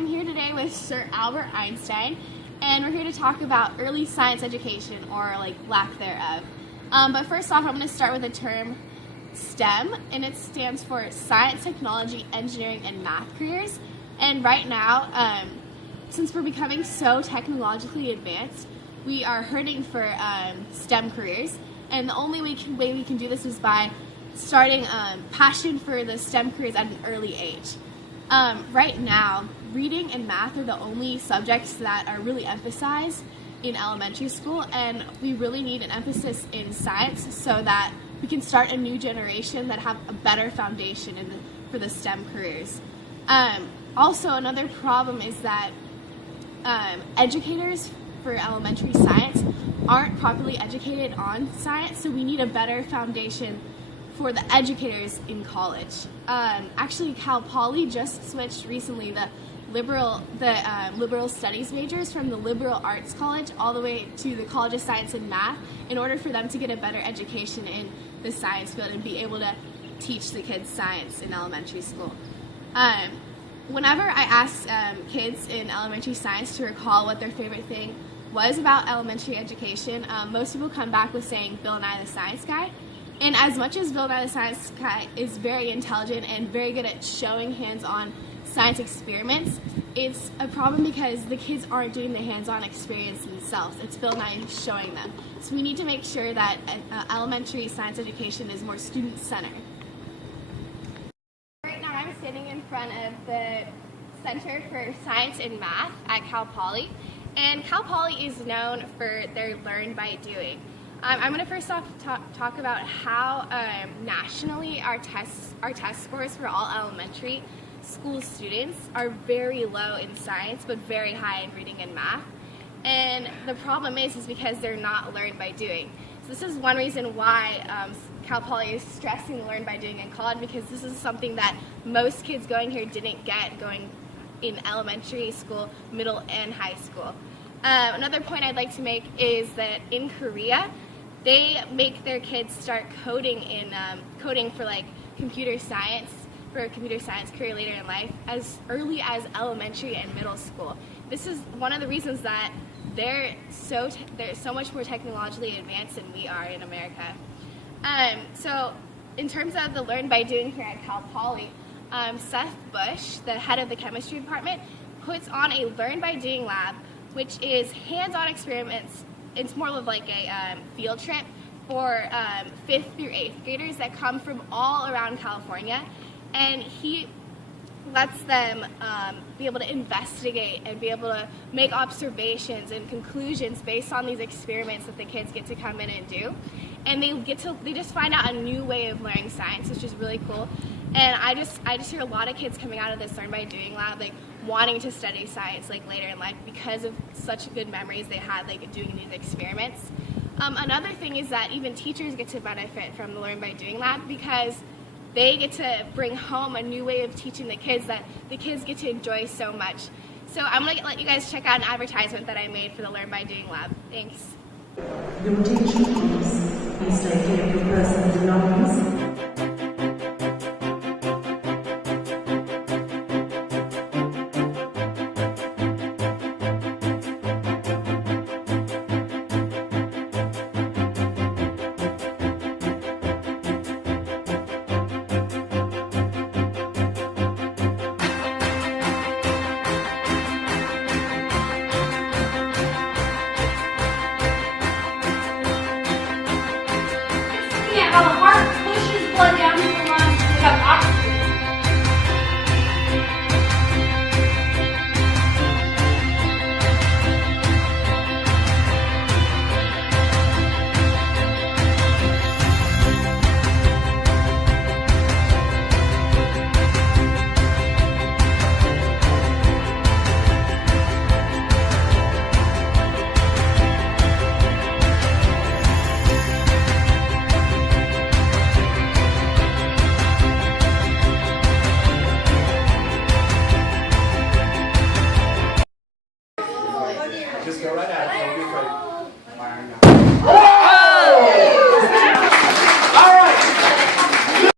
I'm here today with Sir Albert Einstein, and we're here to talk about early science education, or lack thereof. But first off, I'm going to start with the term STEM, and it stands for Science, Technology, Engineering, and Math careers. And right now, since we're becoming so technologically advanced, we are hurting for STEM careers, and the only way we can do this is by starting passion for the STEM careers at an early age. Right now, reading and math are the only subjects that are really emphasized in elementary school, and we really need an emphasis in science so that we can start a new generation that have a better foundation for the STEM careers. Also, another problem is that educators for elementary science aren't properly educated on science, so we need a better foundation for the educators in college. Actually, Cal Poly just switched recently the liberal studies majors from the liberal arts college all the way to the College of Science and Math in order for them to get a better education in the science field and be able to teach the kids science in elementary school. Whenever I ask kids in elementary science to recall what their favorite thing was about elementary education, most people come back with saying Bill Nye the Science Guy. And as much as Bill Nye the Science Guy is very intelligent and very good at showing hands-on science experiments, it's a problem because the kids aren't doing the hands-on experience themselves. It's Bill Nye showing them. So we need to make sure that elementary science education is more student-centered. Right now I'm sitting in front of the Center for Science and Math at Cal Poly, and Cal Poly is known for their Learn by Doing. I'm going to first off talk about how nationally our test scores for all elementary school students are very low in science but very high in reading and math. And the problem is because they're not learned by doing. So this is one reason why Cal Poly is stressing the Learn by Doing in college, because this is something that most kids going here didn't get going in elementary school, middle, and high school. Another point I'd like to make is that in Korea, they make their kids start coding for computer science, for a computer science career later in life, as early as elementary and middle school. This is one of the reasons that they're so much more technologically advanced than we are in America. So in terms of the Learn by Doing here at Cal Poly, Seth Bush, the head of the chemistry department, puts on a Learn by Doing lab, which is hands-on experiments. It's more of like a field trip for 5th through 8th graders that come from all around California, and he lets them be able to investigate and be able to make observations and conclusions based on these experiments that the kids get to come in and do. And they just find out a new way of learning science, which is really cool. And I just hear a lot of kids coming out of this Learn by Doing lab wanting to study science later in life because of such good memories they had doing these experiments. Another thing is that even teachers get to benefit from the Learn by Doing lab because they get to bring home a new way of teaching the kids that the kids get to enjoy so much. So I'm going to let you guys check out an advertisement that I made for the Learn by Doing lab. Thanks. Your attention please. Please stay clear of your personal belongings